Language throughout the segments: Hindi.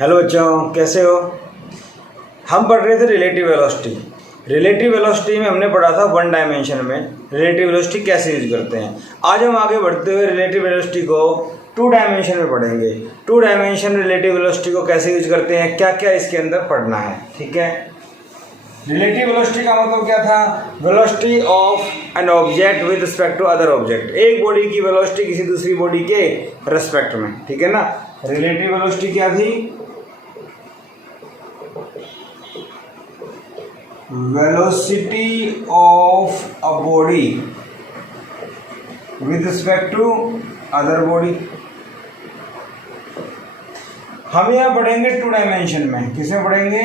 हेलो बच्चों, कैसे हो। हम पढ़ रहे थे रिलेटिव वेलोसिटी। रिलेटिव वेलोसिटी में हमने पढ़ा था वन डायमेंशन में रिलेटिव वेलोसिटी कैसे यूज करते हैं। आज हम आगे बढ़ते हुए रिलेटिव वेलोसिटी को टू डायमेंशन में पढ़ेंगे। टू डायमेंशन रिलेटिव वेलोसिटी को कैसे यूज करते हैं, क्या क्या इसके अंदर पढ़ना है। ठीक है, रिलेटिव वेलोसिटी का मतलब क्या था? Velocity of an object with respect to other object. एक बॉडी की वेलोसिटी किसी दूसरी बॉडी के रेस्पेक्ट में। ठीक है ना। रिलेटिव वेलोसिटी क्या थी? Velocity of a body with respect to other body. हम यहां पढ़ेंगे टू डायमेंशन में। किसे पढ़ेंगे?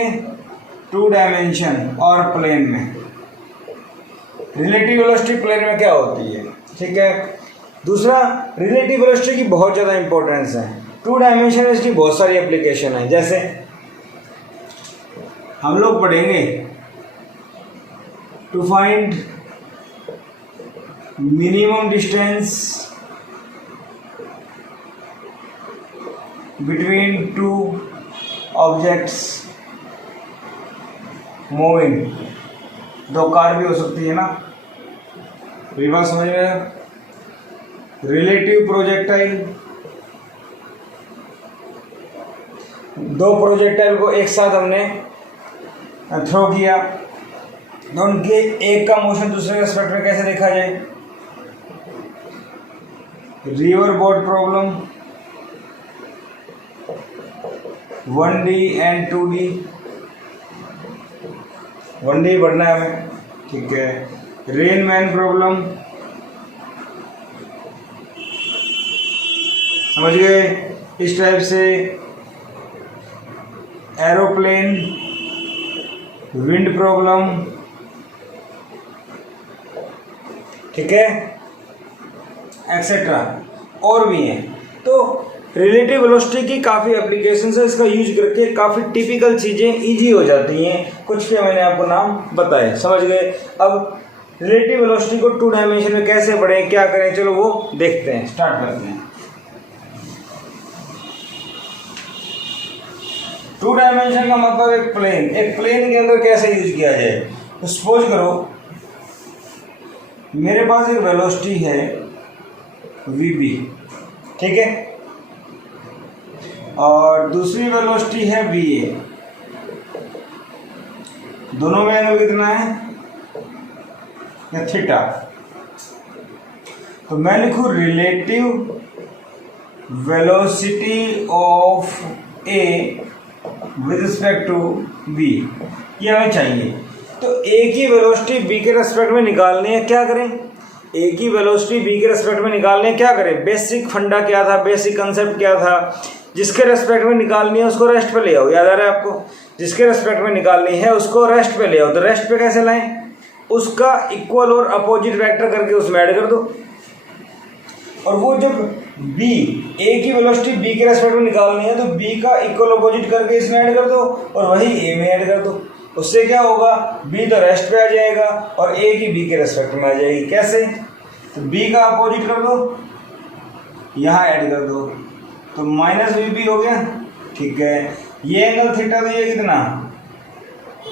टू डायमेंशन और प्लेन में। रिलेटिव वेलोसिटी प्लेन में क्या होती है? ठीक है। दूसरा, रिलेटिव वेलोसिटी की बहुत ज़्यादा इंपॉर्टेंस है। टू डायमेंशन में इसकी बहुत सारी एप्लीकेशन है। जैसे हम लोग पढ़ेंगे to find minimum distance between two objects moving. दो कार भी हो सकती है ना। ये बात समझ में? रिलेटिव प्रोजेक्टाइल, दो प्रोजेक्टाइल को एक साथ हमने थ्रो किया तो उनके एक का मोशन दूसरे के रेस्पेक्ट में कैसे देखा जाए। River boat problem, 1D and 2D। 1D पढ़ना है हमें। ठीक है। रेन मैन प्रॉब्लम, समझ गए? इस टाइप से एरोप्लेन, विंड प्रॉब्लम। ठीक है, एक्सेट्रा और भी हैं। तो रिलेटिव वेलोसिटी की काफ़ी एप्लीकेशंस है। इसका यूज करके काफ़ी टिपिकल चीज़ें इजी हो जाती हैं। कुछ के मैंने आपको नाम बताए, समझ गए। अब रिलेटिव वेलोसिटी को टू डायमेंशन में कैसे पढ़ें, क्या करें, चलो वो देखते हैं, स्टार्ट करते हैं। टू डायमेंशन का मतलब एक प्लेन के अंदर कैसे यूज किया जाए। तो सपोज करो मेरे पास एक वेलोसिटी है VB, ठीक है, और दूसरी वेलोसिटी है VA। दोनों में एंगल कितना है? या थीटा। तो मैं लिखूं relative velocity of A with respect to B। ये हमें चाहिए। तो A की वेलोसिटी B के रेस्पेक्ट में निकालनी है। क्या करें? A की वेलोसिटी B के रेस्पेक्ट में निकालनी है। क्या करें? बेसिक फंडा क्या था, बेसिक कंसेप्ट क्या था? जिसके रेस्पेक्ट में निकालनी है उसको रेस्ट पे ले आओ। याद आ रहा है आपको? जिसके रेस्पेक्ट में निकालनी है उसको रेस्ट पे ले आओ। तो रेस्ट पे कैसे लाएं? उसका इक्वल और अपोजिट वेक्टर करके उसमें ऐड कर दो। और वो जब A की वेलोसिटी B के रेस्पेक्ट में निकालनी है तो B का इक्वल अपोजिट करके इसमें ऐड कर दो और वही A में ऐड कर दो। उससे क्या होगा? B तो रेस्ट पे आ जाएगा और A की B के रेस्पेक्ट में आ जाएगी। कैसे? तो B का अपोजिट कर दो, यहाँ ऐड कर दो, तो -VB हो गया। ठीक है। ये एंगल थीटा तो ये कितना?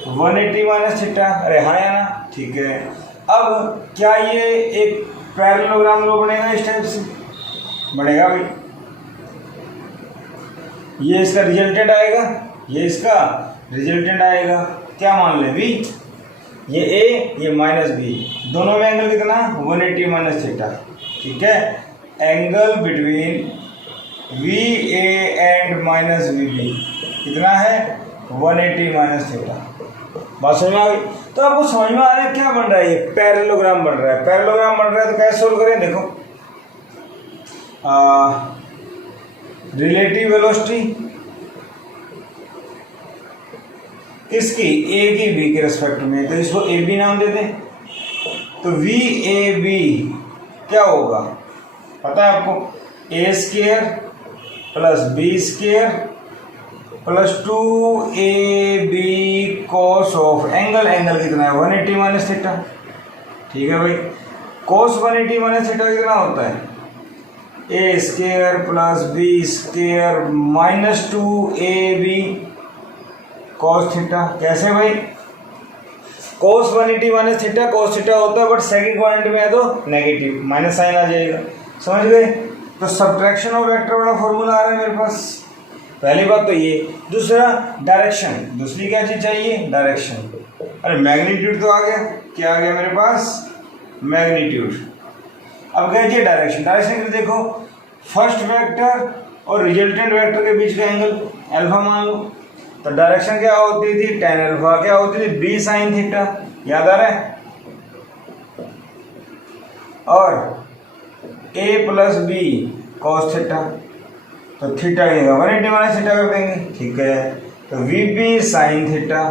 180 माइनस थीटा। अरे हाँ या ना? ठीक है। अब क्या ये एक पैरेललोग्राम लो बनेगा? इस टाइप से बनेगा भाई। ये इसका रिजल्टेंट आएगा, ये इसका रिजल्टेंट आएगा। क्या मान ले? V, ये A, ये -B। दोनों में एंगल कितना? 180 माइनस थीटा। ठीक है। Angle between VA and -VB कितना है? 180 माइनस थीटा। बात समझ में आ गई? तो आपको समझ में आ रहा है क्या बन रहा है? ये पैरेललोग्राम बन रहा है। पैरेललोग्राम बन रहा है तो कैसे सोल्व करें? देखो, रिलेटिव वेलोसिटी किसकी? A की B के रेस्पेक्ट में, तो इसको AB नाम दे दें। तो VAB क्या होगा पता है आपको? A² plus B² plus 2AB cos of angle कितना है? 180 माइनस थीटा। ठीक है भाई। cos 180 माइनस थीटा कितना होता है? A square plus B square minus 2ab cos theta. कैसे भाई? cos 180 minus theta cos theta होता है, बट सेकंड क्वाड्रेंट में है तो नेगेटिव माइनस साइन आ जाएगा। समझ गए? तो सब्ट्रैक्शन ऑफ वेक्टर वाला फॉर्मूला आ रहा है मेरे पास। पहली बात तो ये। दूसरा डायरेक्शन, दूसरी क्या चीज चाहिए? डायरेक्शन। अरे मैग्नीट्यूड तो आ गया, क्या आ गया मेरे पास? मैग्नीट्यूड। अब क्या चाहिए? डायरेक्शन। डायरेक्शन के देखो, फर्स्ट वेक्टर और रिजल्टेंट वेक्टर के बीच का एंगल अल्फा मान लो, तो डायरेक्शन क्या होती थी? tan alpha. क्या होती थी? b sin theta. याद आ रहा है? और a plus B cos theta, तो थीटा की 180 माइनस थीटा कर देंगे। ठीक है, तो vb sin थीटा,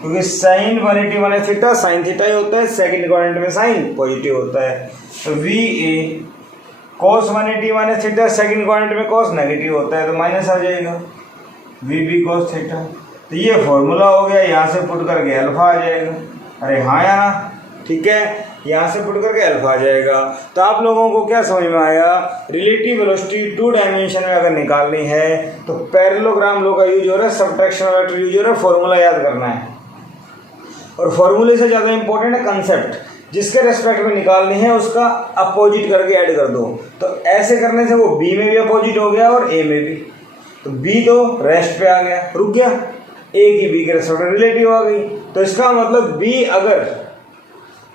क्योंकि sine 180 minus theta sine theta ही होता है, सेकंड क्वाड्रेंट में साइन पॉजिटिव होता है। तो va cos 180 minus theta second quadrant में cos नेगेटिव होता है, तो माइनस आ जाएगा vb cos थीटा। तो ये फॉर्मूला हो गया, यहाँ से पुट करके अल्फा आ जाएगा। अरे हाँ या ना? ठीक है, यहाँ से पुट करके अल्फा आ जाएगा। तो आप लोगों को क्या समझ में आया? रिलेटिव वेलोसिटी 2 डायमेंशन में अगर निकालनी है तो पैरेललोग्राम लॉ का यूज हो रहा है, सब्ट्रैक्शन वेक्टर यूज हो रहा है, फॉर्मूला याद करना है। और फॉर्मूले से ज़्यादा इंपॉर्टेंट है कंसेप्ट, जिसके रेस्पेक्ट में निकालनी है उसका अपोजिट करके ऐड कर दो। तो ऐसे करने से वो बी में भी अपोजिट हो गया और ए में भी। तो बी तो रेस्ट पे आ गया, रुक गया, ए की बी के रेस्पेक्ट में रिलेटिव आ गई। तो इसका मतलब बी अगर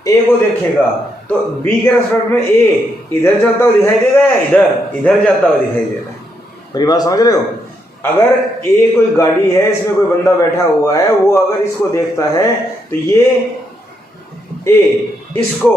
ए को देखेगा तो बी के रेस्पेक्ट में ए इधर चलता हुआ दिखाई देगा या इधर जाता हुआ दिखाई दे रहा है? मेरी बात समझ रहे हो? अगर ए कोई गाड़ी है, इसमें कोई बंदा बैठा हुआ है, वो अगर इसको देखता है तो ये ए इसको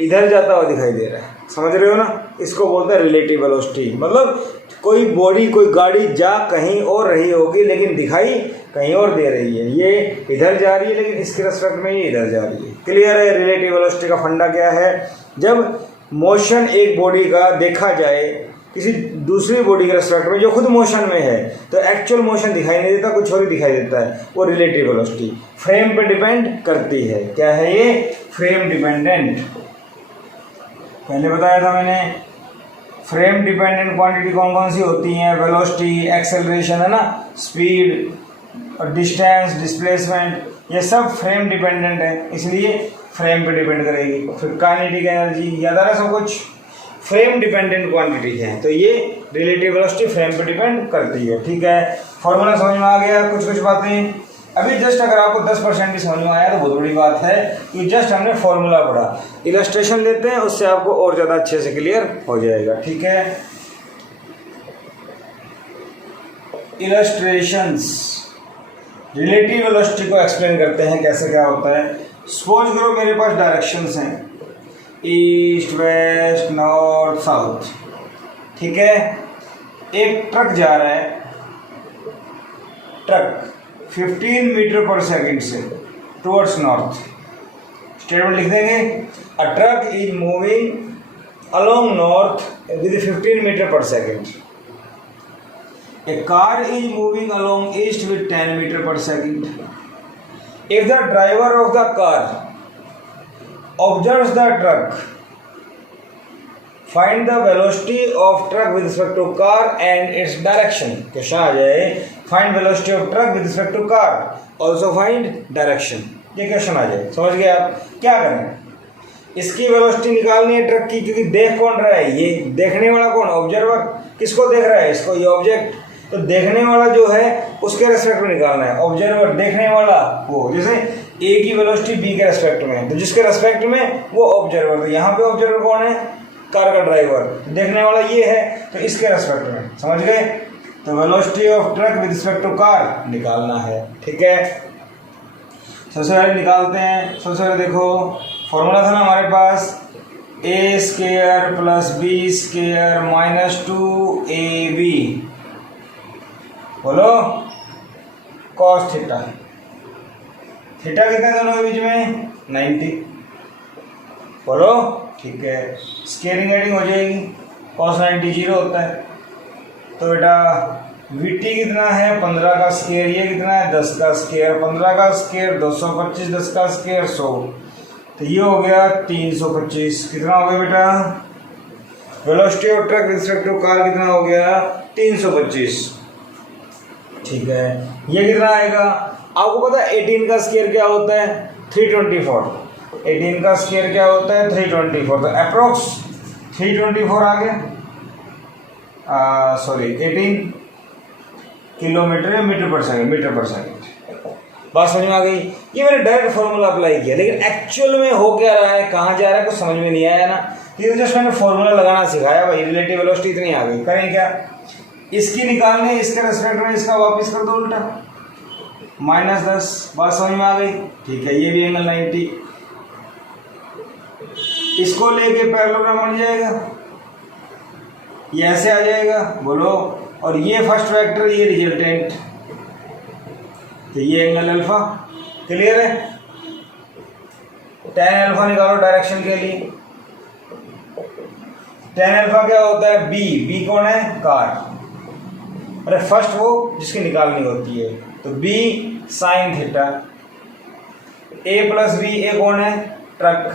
इधर जाता हुआ दिखाई दे रहा है। समझ रहे हो ना? इसको बोलते हैं रिलेटिव वेलोसिटी। मतलब कोई बॉडी, कोई गाड़ी जा कहीं और रही होगी लेकिन दिखाई कहीं और दे रही है। ये इधर जा रही है लेकिन इसके रेस्पेक्ट में ये इधर जा रही है। क्लियर है? रिलेटिव वेलोसिटी का फंडा क्या है? जब मोशन एक बॉडी का देखा जाए किसी दूसरी बॉडी के रेस्पेक्ट में जो खुद मोशन में है, तो एक्चुअल मोशन दिखाई नहीं देता, कुछ और ही दिखाई देता है, वो रिलेटिव वेलोसिटी फ्रेम पे डिपेंड करती है। क्या है ये? Frame dependent. पहले बताया था मैंने, फ्रेम डिपेंडेंट क्वांटिटी कौन कौन सी होती हैं? वेलोसिटी, एक्सेलरेशन, है ना, स्पीड और डिस्टेंस, डिस्प्लेसमेंट, ये सब फ्रेम डिपेंडेंट है, इसलिए फ्रेम पे डिपेंड करेगी। फिर काइनेटिक एनर्जी, याद आ रहा है सब कुछ? फ्रेम डिपेंडेंट क्वांटिटी है, तो ये रिलेटिव वेलोसिटी फ्रेम पे डिपेंड करती है। ठीक है, फॉर्मूला समझ में आ गया? कुछ बातें अभी जस्ट अगर आपको 10% भी समझ में आया तो बहुत बड़ी बात है, कि जस्ट हमने फॉर्मूला पढ़ा। इलस्ट्रेशन लेते हैं, उससे आपको और ज़्यादा अच्छे से क्लियर हो जाएगा। ठीक है, इलस्ट्रेशंस रिलेटिव वेलोसिटी को एक्सप्लेन करते हैं कैसे क्या होता है। सपोज करो मेरे पास डायरेक्शंस हैं ईस्ट, वेस्ट, नॉर्थ, साउथ। ठीक है, एक ट्रक जा रहा है, ट्रक 15 मीटर पर सेकंड से टुवर्ड्स नॉर्थ। स्टेटमेंट लिख देंगे, a truck is moving along north with 15 metre per second. A car is moving along east with 10 metre per second. If the driver of the car observes the truck, find the velocity of truck with respect to car and its direction। Question आ जाए, find velocity of truck with respect to car, also find direction। ये क्वेश्चन आ जाए, समझ गए आप? क्या करें? इसकी वेलोसिटी निकालनी है ट्रक की, क्योंकि देख कौन रहा है? ये देखने वाला कौन? ऑब्जर्वर। किसको देख रहा है? इसको, ये ऑब्जेक्ट। तो देखने वाला जो है उसके रेस्पेक्ट में निकालना है। ऑब्जर्वर देखने वाला वो, जैसे ए की वेलोसिटी बी के रेस्पेक्ट में, तो जिसके रेस्पेक्ट में वो ऑब्जर्वर। तो यहाँ पे ऑब्जर्वर कौन है? कार का ड्राइवर। देखने वाला ये है, तो इसके रेस्पेक्ट में। समझ गए? तो velocity of truck with respect to car निकालना है। ठीक है, सबसे पहले निकालते हैं। सबसे पहले देखो, फॉर्मूला था ना हमारे पास, A square plus B square minus 2ab, बोलो, कॉस थीटा। थीटा कितना दोनों के बीच में? 90। बोलो, ठीक है, स्केयरिंग एडिंग हो जाएगी, कॉस 90 0 होता है। तो बेटा वीटी कितना है? 15 का स्केयर। ये कितना है? 10 का स्केयर। 15 का स्केयर 225, 10 का स्केयर 100। तो ये हो गया 325। कितना हो गया बेटा? Velocity of truck respect to car कितना हो गया 325। ठीक है, ये कितना आएगा आपको पता है 18 का स्क्वायर क्या होता है 324। 18 का स्क्वायर क्या होता है 324, तो अप्रोक्स 324 आ गया, सॉरी 18 किलोमीटर या मीटर पर सेकंड। बात समझ में आ गई। ये मैंने डायरेक्ट फॉर्मूला अप्लाई किया, लेकिन एक्चुअल में हो क्या रहा है, कहाँ जा रहा है, कुछ समझ में नहीं आया ना। ये जस्ट मैंने फॉर्मूला लगाना सिखाया भाई, रिलेटिव वेलोसिटी इतनी आ गई। करें क्या, इसकी निकालने इसके रेस्पेक्ट में इसका वापस कर दो उल्टा, -10। बात समझ में आ गई। ठीक है, ये भी एंगल 90, इसको लेके पैरेललोग्राम बन जाएगा, ये ऐसे आ जाएगा बोलो, और ये फर्स्ट वेक्टर, ये रिजल्टेंट, तो ये एंगल अल्फा। क्लियर है। tan अल्फा निकालो डायरेक्शन के लिए। tan अल्फा क्या होता है बी कौन है कार, अरे फर्स्ट वो जिसकी निकालनी होती है, तो b sine theta, a plus B, A कौन है ट्रक,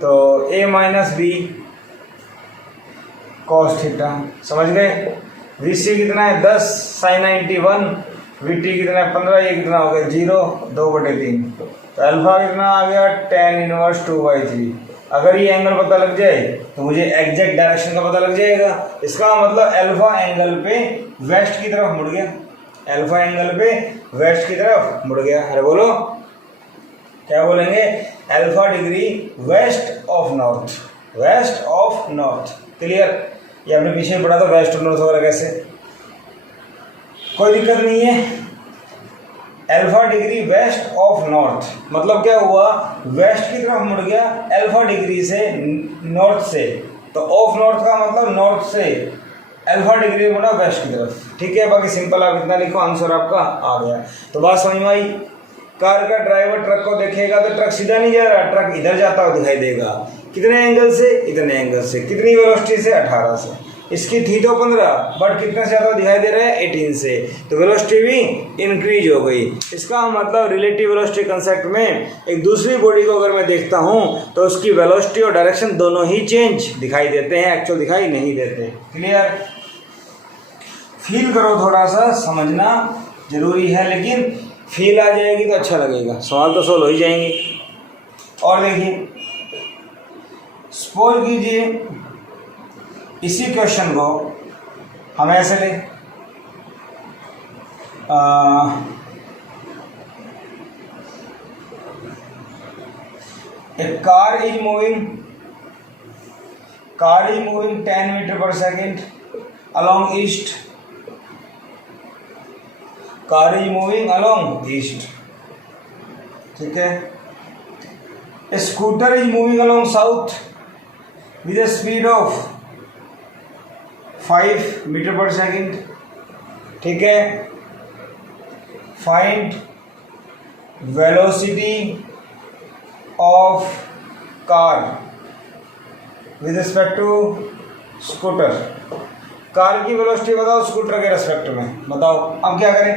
तो a minus B cos theta. समझ गए। vc कितना है 10 साइन 91, vt कितना है 15, ये कितना हो गया 0, 2/3, तो अल्फा कितना आ गया tan इनवर्स 2/3। अगर ये एंगल पता लग जाए तो मुझे एग्जैक्ट डायरेक्शन का पता लग जाएगा। इसका मतलब अल्फा एंगल पे वेस्ट की तरफ मुड़ गया, अल्फा एंगल पे वेस्ट की तरफ मुड़ गया। अरे बोलो क्या बोलेंगे, alpha degree west of north, west of north. Clear. ये आपने पीछे पढ़ा था वेस्ट ऑफ नॉर्थ वगैरह कैसे, कोई दिक्कत नहीं है। Alpha degree west of north मतलब क्या हुआ, वेस्ट की तरफ मुड़ गया अल्फा डिग्री से नॉर्थ से, तो ऑफ नॉर्थ का मतलब नॉर्थ से अल्फा डिग्री मुड़ा वेस्ट की तरफ। ठीक है, बाकी सिंपल आप इतना लिखो, आंसर आपका आ गया। तो बात समझ में आई। कार का ड्राइवर ट्रक को देखेगा तो ट्रक सीधा नहीं जा रहा, ट्रक इधर जाता हुआ दिखाई देगा। कितने एंगल से, इतने एंगल से, कितनी वेलोसिटी से 18 से। इसकी थी तो 15, बट कितने से ज़्यादा दिखाई दे रहा है 18 से, तो वेलोसिटी भी इंक्रीज हो गई। इसका मतलब रिलेटिव वेलोसिटी कंसेप्ट में एक दूसरी बॉडी को अगर मैं देखता हूं तो उसकी वेलोसिटी और डायरेक्शन दोनों ही चेंज दिखाई देते हैं, एक्चुअल दिखाई नहीं देते। क्लियर। फील करो, थोड़ा सा समझना जरूरी है, लेकिन फील आ जाएगी तो अच्छा लगेगा, सवाल तो सोल्व हो ही जाएंगे। और देखिए, सपोज कीजिए इसी क्वेश्चन को हम ऐसे ले, a car is moving 10 metre per second along east, car is moving along east। ठीक है। A scooter is moving along south with a speed of 5 metre per second. ठीक है। Find velocity of car with respect to scooter. Car की वेलोसिटी बताओ स्कूटर के रिस्पेक्ट में, बताओ। अब क्या करें,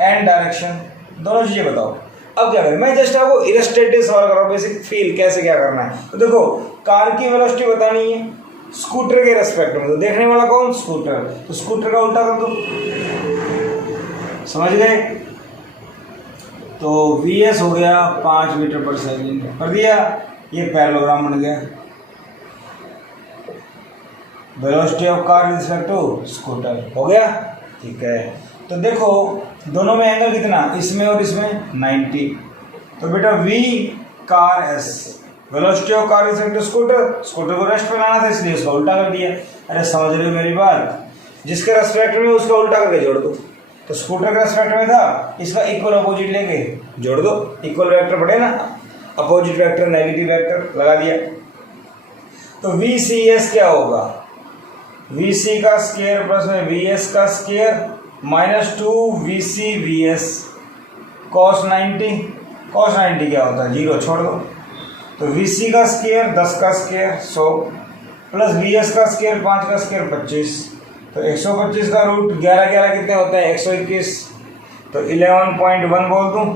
एंड डायरेक्शन, दोनों चीजें बताओ। अब क्या करें, मैं जस्ट आपको इलस्ट्रेटिव सवाल कर रहा हूँ, बेसिक फील कैसे क्या करना है। तो देखो, कार की वेलोसिटी बतानी है स्कूटर के रेस्पेक्ट में, तो देखने वाला कौन, स्कूटर, तो स्कूटर का उल्टा कर दो। समझ गए। तो Vs हो गया 5 मीटर पर सेकेंड, कर दिया, ये पैरेललोग्राम बन गया। Velocity of car with respect to scooter हो गया। ठीक है। तो देखो दोनों में एंगल कितना, इसमें और इसमें 90, तो बेटा V car S, velocity of car with respect to scooter, scooter को रेस्ट पे लाना था इसलिए उसका उल्टा कर दिया। अरे समझ रहे हो मेरी बात, जिसके रेस्पेक्ट में उसका उल्टा करके जोड़ दो। तो स्कूटर के रेस्पेक्ट में था, इसका इक्वल अपोजिट लेके जोड़ दो, इक्वल वेक्टर पड़े ना, अपोजिट वेक्टर नेगेटिव वेक्टर लगा दिया। तो VCS क्या होगा, VC का स्क्वायर प्लस में VS का square minus 2 VC VS cos 90, cos 90 क्या होता है 0, छोड़ दो। तो VC का स्क्वायर 10 का स्क्वायर 100 प्लस VS का स्क्वायर 5 का स्क्वायर 25, तो 125 का रूट 11 11 कितने होते हैं 121, तो 11.1 बोल दूं,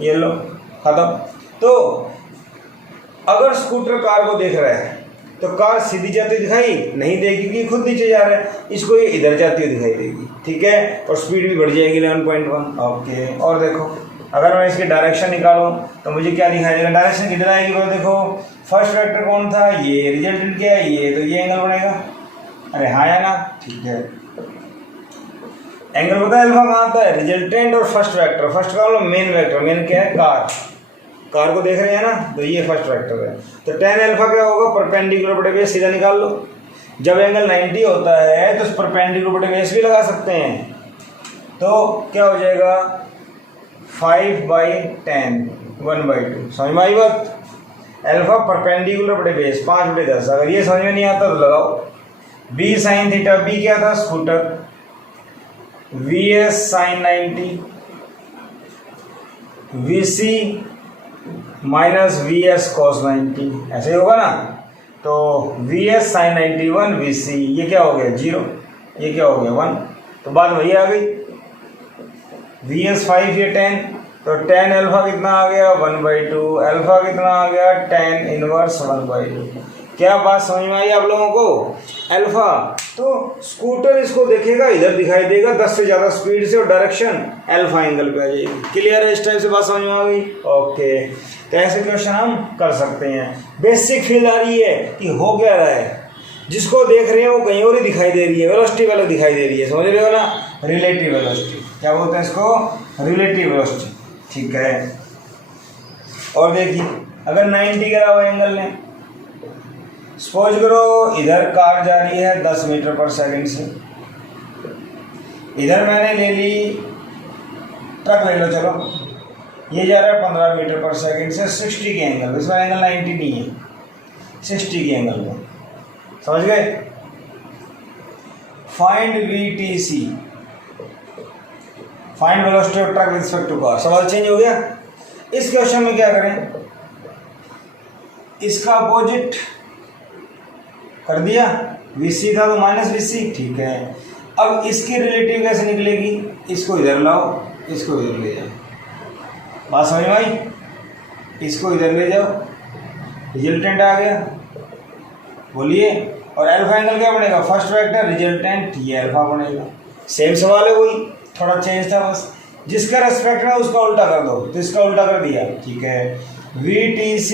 ये लो खत्म। तो अगर स्कूटर कार को देख रहा है तो कार सीधी जाती हुई दिखाई नहीं देगी क्योंकि खुद नीचे जा रहा है, इसको ये इधर जाती हुई दिखाई देगी, ठीक है, और स्पीड भी बढ़ जाएगी 11.1। ओके, और देखो अगर मैं इसकी डायरेक्शन निकालूं तो मुझे क्या दिखाई देगा, डायरेक्शन किधर आएगी, बोलो देखो फर्स्ट वेक्टर कौन था, ये रिजल्टेंट क्या है, ये, तो ये एंगल बनेगा, अरे हाँ या ना, ठीक है। एंगल पता है अल्फा कहाँ आता है, रिजल्टेंट और फर्स्ट वेक्टर, फर्स्ट का मतलब मेन वेक्टर, मेन क्या है, कार को देख रहे हैं ना, तो ये फर्स्ट वेक्टर है। तो tan अल्फा क्या होगा, परपेंडिकुलर बटे बेस, सीधा निकाल लो। जब एंगल 90 होता है तो परपेंडिकुलर बटे बेस भी लगा सकते हैं, तो क्या हो जाएगा 5/10 1/2। समझ में आई बात, अल्फा परपेंडिकुलर बटे बेस 5/10। अगर ये समझ में नहीं आता तो लगाओ। b sin थीटा, b क्या था, scooter, vs sin 90, vc minus vs cos 90, ऐसे ही होगा ना। तो vs sin 91 vc, ये क्या हो गया 0, ये क्या हो गया 1, तो बात वही आ गई। vs 5, ये 10, तो tan अल्फा कितना आ गया 1/2, अल्फा कितना आ गया tan इनवर्स 1/2। क्या बात समझ में आई आप लोगों को, अल्फा, तो स्कूटर इसको देखेगा इधर दिखाई देगा 10 से ज़्यादा स्पीड से, और डायरेक्शन अल्फा एंगल पे आ जाएगी। क्लियर है, इस टाइप से बात समझ में आ गई। ओके, तो ऐसे क्वेश्चन हम कर सकते हैं। बेसिक फील आ रही है कि हो क्या रहा है, जिसको देख रहे हैं वो कहीं और ही दिखाई दे रही है, वेलोसिटी वाला दिखाई दे रही है, समझ रहे हो ना, रिलेटिव वेलोसिटी, क्या बोलते हैं इसको, रिलेटिव वेलोसिटी, ठीक है। और देखिए अगर 90 का हुआ एंगल लें, सपोज करो इधर कार जा रही है 10 मीटर पर सेकंड से, इधर मैंने ले ली, ट्रक ले लो, चलो ये जा रहा है 15 मीटर पर सेकंड से 60 के एंगल, इसमें एंगल 90 नहीं है, 60 के एंगल में, समझ गए। Find VTC, find velocity of truck with respect to car. सवाल चेंज हो गया। इस क्वेश्चन में क्या करें, इसका अपोजिट कर दिया, VC था तो माइनस VC, ठीक है। अब इसकी रिलेटिव कैसे निकलेगी, इसको इधर लाओ, इसको इधर ले जाओ, बात समझ में आई, इसको इधर ले जाओ, रिजल्टेंट आ गया, बोलिए। और अल्फा एंगल क्या बनेगा, फर्स्ट वेक्टर रिजल्टेंट, ये अल्फा बनेगा। सेम सवाल है, वही थोड़ा चेंज था बस, जिसका रेस्पेक्ट में उसका उल्टा कर दो, तो इसका उल्टा कर दिया, ठीक है। VTC,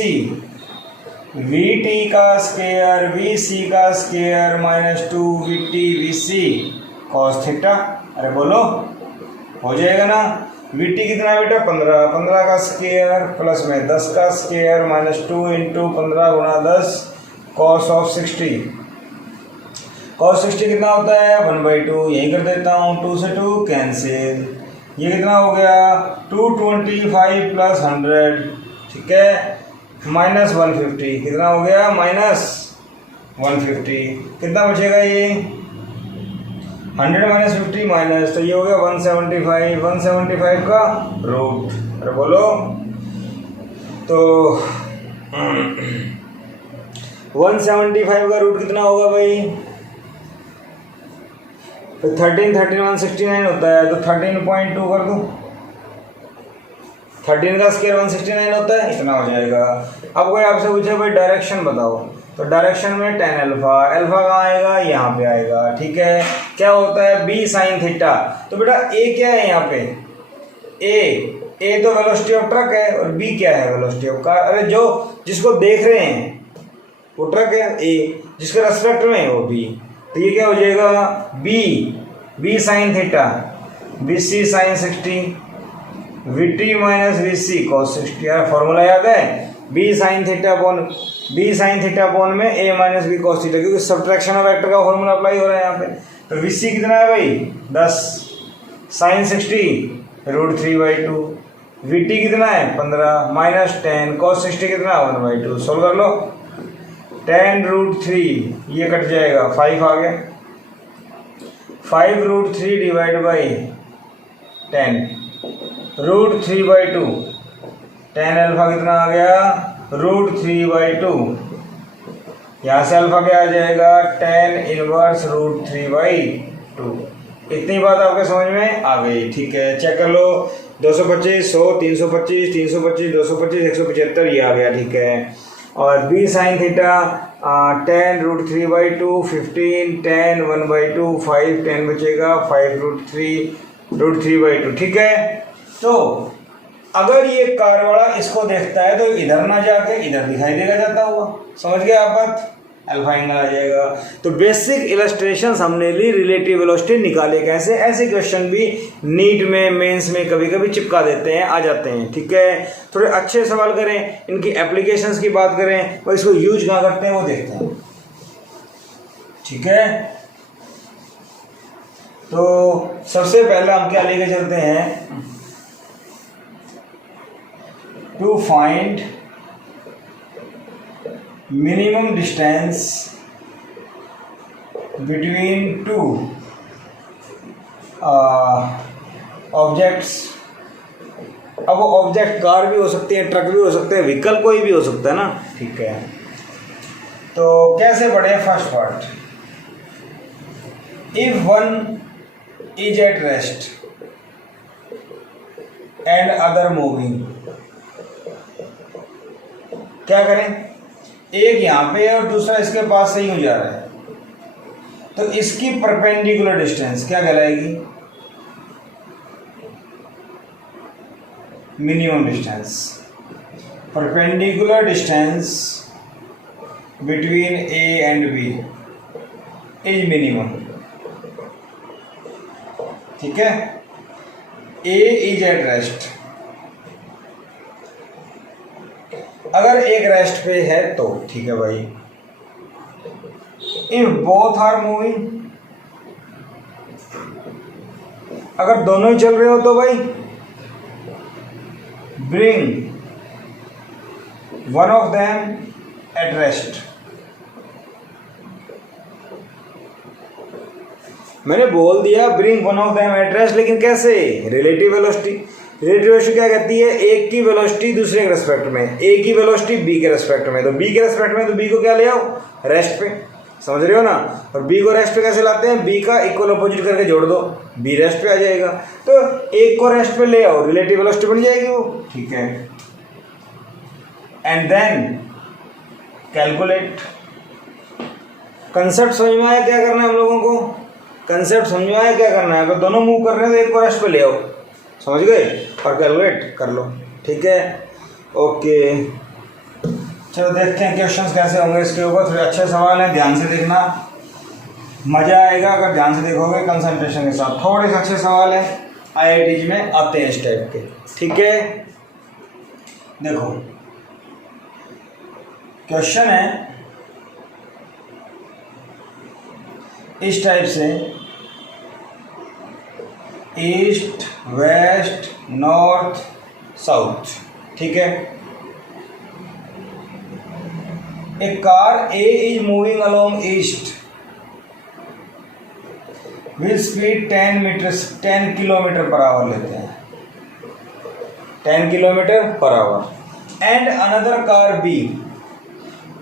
VT का स्क्वायर VC का square minus 2 VT VC cos theta, अरे बोलो हो जाएगा ना। VT कितना है बेटा 15, 15 का स्क्वायर प्लस में 10 का स्क्वायर माइनस 2 इंटू 15 गुणा 10 cos ऑफ 60, cos 60 कितना होता है 1/2, यही कर देता हूँ, 2 से 2 कैंसिल, ये कितना हो गया 225 प्लस 100, ठीक है, माइनस 150, कितना हो गया माइनस 150, कितना बचेगा ये 100 माइनस 50 माइनस, तो ये हो गया 175, 175 का रूट, अरे बोलो, तो 175 का रूट कितना होगा भाई, तो 13 169 होता है, तो 13.2 कर दूं, 13 का स्क्वायर 169 होता है, इतना हो जाएगा। अब कोई आपसे पूछे भाई डायरेक्शन बताओ, तो डायरेक्शन में tan अल्फा, अल्फा कहाँ आएगा, यहाँ पे आएगा, ठीक है। क्या होता है b sin थीटा, तो बेटा a क्या है यहाँ पे, a तो वेलोसिटी ऑफ ट्रक है, और b क्या है, वेलोसिटी ऑफ कार, अरे जो जिसको देख रहे हैं वो ट्रक है a, जिसके रेस्पेक्ट में है वो b, तो ये क्या हो जाएगा b sin theta bc sin 60 VT minus VC cos 60, यार फॉर्मूला याद है, b sin थीटा अपॉन में a minus b cos theta, क्योंकि सब्ट्रैक्शन ऑफ वेक्टर का फॉर्मूला अप्लाई हो रहा है यहाँ पे। तो VC कितना है भाई 10, sin 60 √3/2, VT कितना है 15 माइनस 10 cos 60 कितना 1/2, सोल्व कर लो, 10√3, ये कट जाएगा 5 आ गया, 5√3 डिवाइड बाई 10 √3/2, tan अल्फा कितना आ गया √3/2, यहाँ से अल्फा क्या आ जाएगा tan इनवर्स √3/2। इतनी बात आपके समझ में आ गई, ठीक है। चेक कर लो, 225 100 325 325 225 175 ये आ गया, ठीक है। और b sin थीटा 10√3/2 15 10 1/2 5 10 बचेगा 5√3/2 ठीक है। तो अगर ये कार वाला इसको देखता है तो इधर ना जाके इधर दिखाई देगा जाता हुआ, समझ गए आप बात, अल्फा एंगल आ जाएगा। तो बेसिक इलस्ट्रेशंस हमने ली, रिलेटिव वेलोसिटी निकाले कैसे, ऐसे क्वेश्चन भी नीट में मेंस में कभी कभी चिपका देते हैं, आ जाते हैं, ठीक है। थोड़े अच्छे सवाल करें, इनकी एप्लीकेशंस की बात करें, वो इसको यूज कहाँ करते हैं वो देखते हैं, ठीक है। तो सबसे पहले हम क्या लेके चलते हैं, to find minimum distance between two objects। अब वो ऑब्जेक्ट कार भी हो सकती है, ट्रक भी हो सकते हैं, व्हीकल कोई भी हो सकता है ना, ठीक है। तो कैसे पढ़े, first part, if one is at rest and other moving, क्या करें, एक यहाँ पे है और दूसरा इसके पास से ही जा रहा है, तो इसकी परपेंडिकुलर डिस्टेंस क्या कहलाएगी, minimum distance. Perpendicular distance between A and B is minimum, ठीक है। ए इज एट रेस्ट, अगर एक रेस्ट पे है तो ठीक है भाई। इफ बोथ आर मूविंग, अगर दोनों ही चल रहे हो तो भाई bring one of them at rest. मैंने बोल दिया bring one of them at rest, लेकिन कैसे, रिलेटिव वेलोसिटी। रिलेटिव वेलोसिटी क्या कहती है, एक की वेलोसिटी दूसरे के रेस्पेक्ट में, ए की वेलोसिटी बी के रेस्पेक्ट में, तो बी के रेस्पेक्ट में तो बी को क्या ले आओ, रेस्ट पे, समझ रहे हो ना। और बी को रेस्ट पे कैसे लाते हैं, बी का इक्वल अपोजिट करके जोड़ दो, बी रेस्ट पे आ जाएगा, तो एक को रेस्ट पे ले आओ, रिलेटिव वेलोसिटी बन जाएगी वो, ठीक है। And then calculate. कंसेप्ट समझ में आया क्या करना है हम लोगों को, कंसेप्ट समझ में आया क्या करना है, अगर दोनों मूव कर रहे हैं तो एक को रेस्ट पे ले आओ, समझ गए, और कैलकुलेट कर लो, ठीक है, ओके। चलो देखते हैं क्वेश्चंस कैसे होंगे इसके ऊपर, थोड़े अच्छे सवाल हैं, ध्यान से देखना, मज़ा आएगा अगर ध्यान से देखोगे कंसंट्रेशन के साथ। थोड़े से अच्छे सवाल हैं, IITs में आते हैं इस टाइप के, ठीक है। देखो क्वेश्चन है इस टाइप से, ईस्ट वेस्ट नॉर्थ साउथ, ठीक है। A car A is moving along east with speed 10 kilometre per hour लेते हैं, 10 kilometre per hour, and another car B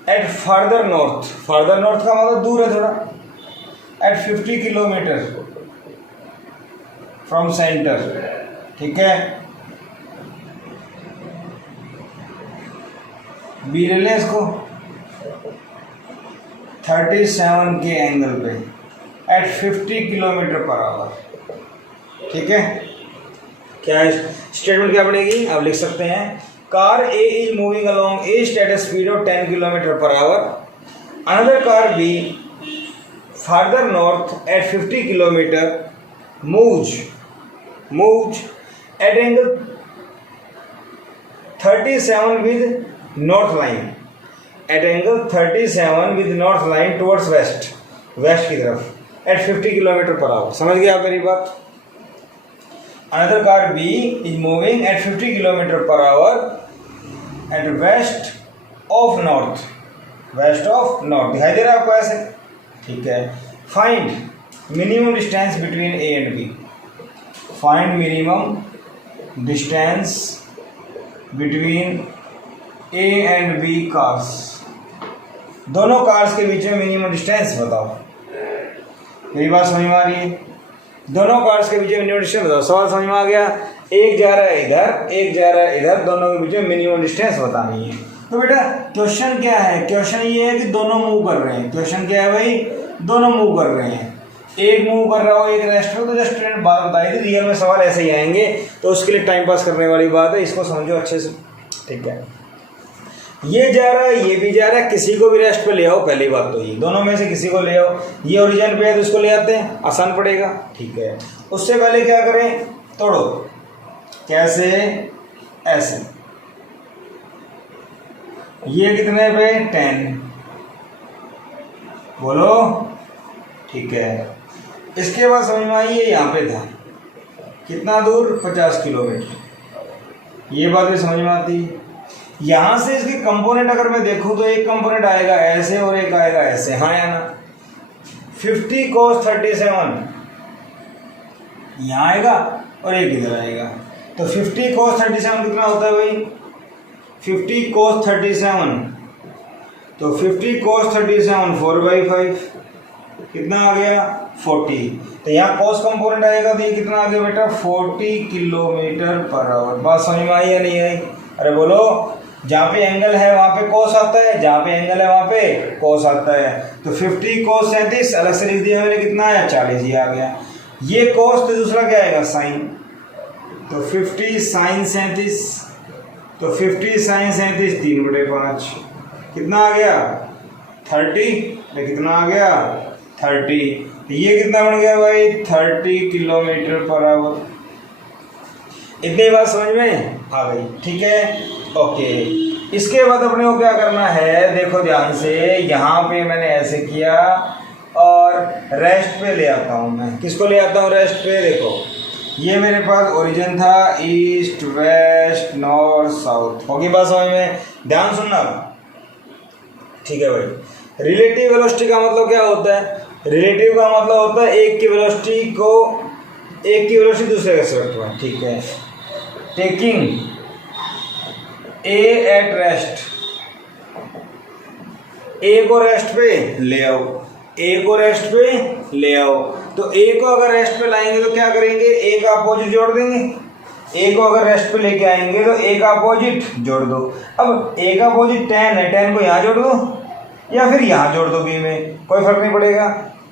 at further north, further north का मतलब दूर है थोड़ा, एट 50 किलोमीटर फ्रॉम सेंटर, ठीक है। बी ले लें इसको 37 के एंगल पे एट 50 किलोमीटर पर आवर, ठीक है। क्या स्टेटमेंट क्या पड़ेगी, आप लिख सकते हैं, car A is moving along east at a speed of 10 kilometre per hour, another car B further north at 50 kilometre moves at angle 37 with north line, at angle 37 with north line towards west, west की तरफ at 50 किलोमीटर पर आवर, समझ गए आप मेरी बात। Another car B is moving at 50 kilometre per our at west of north, west of north, दिखाई दे रहा है आपको ऐसे, ठीक है। Find minimum distance between A and B, find minimum distance between A and B cars, दोनों कार्स के बीच में मिनिमम डिस्टेंस बताओ, मेरी बात समझ में आ रही है, दोनों कार्स के बीच में मिनिमम डिस्टेंस बताओ, सवाल समझ में आ गया। एक जा रहा है इधर, एक जा रहा है इधर, दोनों के बीच में मिनिमम डिस्टेंस बतानी है। तो बेटा क्वेश्चन क्या है, क्वेश्चन ये है कि दोनों मूव कर रहे हैं। क्वेश्चन क्या है भाई, दोनों मूव कर रहे हैं, एक मूव कर रहा हो एक रेस्ट हो। तो जस्ट बात बताई थी, रियल में सवाल ऐसे ही आएंगे, तो उसके लिए टाइम पास करने वाली बात है, इसको समझो अच्छे से, ठीक है। ये जा रहा है, ये भी जा रहा है, किसी को भी रेस्ट पे ले आओ, पहली बात तो ये दोनों में से किसी को ले आओ। ये ओरिजिन पे है तो इसको ले आते हैं, आसान पड़ेगा, ठीक है। उससे पहले क्या करें, तोड़ो, कैसे, ऐसे, ये कितने पे 10, बोलो, ठीक है। इसके बाद समझ में आई, ये यहाँ पे था, कितना दूर, 50 किलोमीटर, ये बात भी समझ में आती। यहां से इसके कंपोनेंट अगर मैं देखूं तो एक कंपोनेंट आएगा ऐसे और एक आएगा ऐसे, हाँ या ना। 50 cos 37 यहां आएगा और एक इधर आएगा, तो 50 cos 37 कितना होता है भाई, 50 cos 37, तो 50 cos 37 4/5 कितना आ गया 40। तो यहाँ cos कंपोनेंट आएगा तो ये कितना आ गया बेटा 40 किलोमीटर पर आवर। बात समझ में आई या नहीं आई? अरे बोलो, जहाँ पे एंगल है वहाँ पे cos आता है, जहाँ पे एंगल है वहाँ पे cos आता है। तो 50 cos 37 अलग से लिख दिया मैंने, कितना आया 40 ही आ गया। ये cos तो दूसरा क्या आएगा sin, तो 50 sin 37, तो 50 sin 37 3/5 कितना आ गया 30, तो कितना आ गया 30। ये कितना बन गया भाई 30 किलोमीटर पर आवर। इतनी बात समझ में आ गई, ठीक है, ओके। इसके बाद अपने को क्या करना है, देखो ध्यान से, यहाँ पे मैंने ऐसे किया और रेस्ट पे ले आता हूँ मैं। किसको ले आता हूँ रेस्ट पे, देखो ये मेरे पास ओरिजिन था, ईस्ट वेस्ट नॉर्थ साउथ, होगी बात समझ में, ध्यान सुनना, ठीक है भाई। रिलेटिव वेलोसिटी का मतलब क्या होता है, रिलेटिव का मतलब होता है एक की वेलोसिटी दूसरे के रिस्पेक्ट में, ठीक है। टेकिंग ए एट रेस्ट, ए को रेस्ट पे ले आओ, ए को रेस्ट पे ले आओ। तो ए को अगर रेस्ट पे लाएंगे तो क्या करेंगे, ए का अपोजिट जोड़ देंगे। ए को अगर रेस्ट पे लेके आएंगे तो ए का अपोजिट जोड़ दो। अब ए का अपोजिट 10 है, 10 को यहाँ जोड़ दो या फिर यहाँ जोड़ दो, बी में कोई फर्क नहीं पड़ेगा।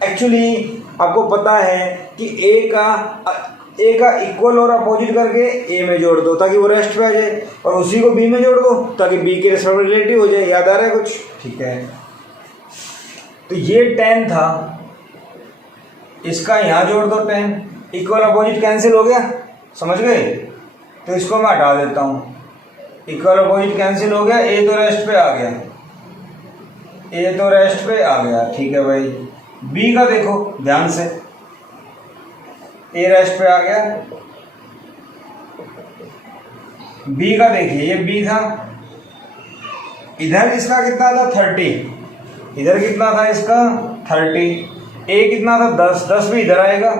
एक्चुअली आपको पता है कि ए का इक्वल और अपोजिट करके ए में जोड़ दो ताकि वो रेस्ट पे आ जाए, और उसी को बी में जोड़ दो ताकि बी के रेस्पेक्ट में रिलेटिव हो जाए। याद आ रहा है कुछ, ठीक है। तो ये 10 था, इसका यहाँ जोड़ दो 10, इक्वल अपोजिट कैंसिल हो गया, समझ गए। तो इसको मैं हटा देता हूँ, इक्वल अपोजिट कैंसिल हो गया, ए तो रेस्ट पे आ गया, ए तो रेस्ट पे आ गया, ठीक है भाई। बी का देखो ध्यान से, ए रेस्ट पे आ गया, बी का देखिए, ये बी था, इधर इसका कितना था 30, इधर कितना था इसका 30, ए कितना था 10, 10 भी इधर आएगा,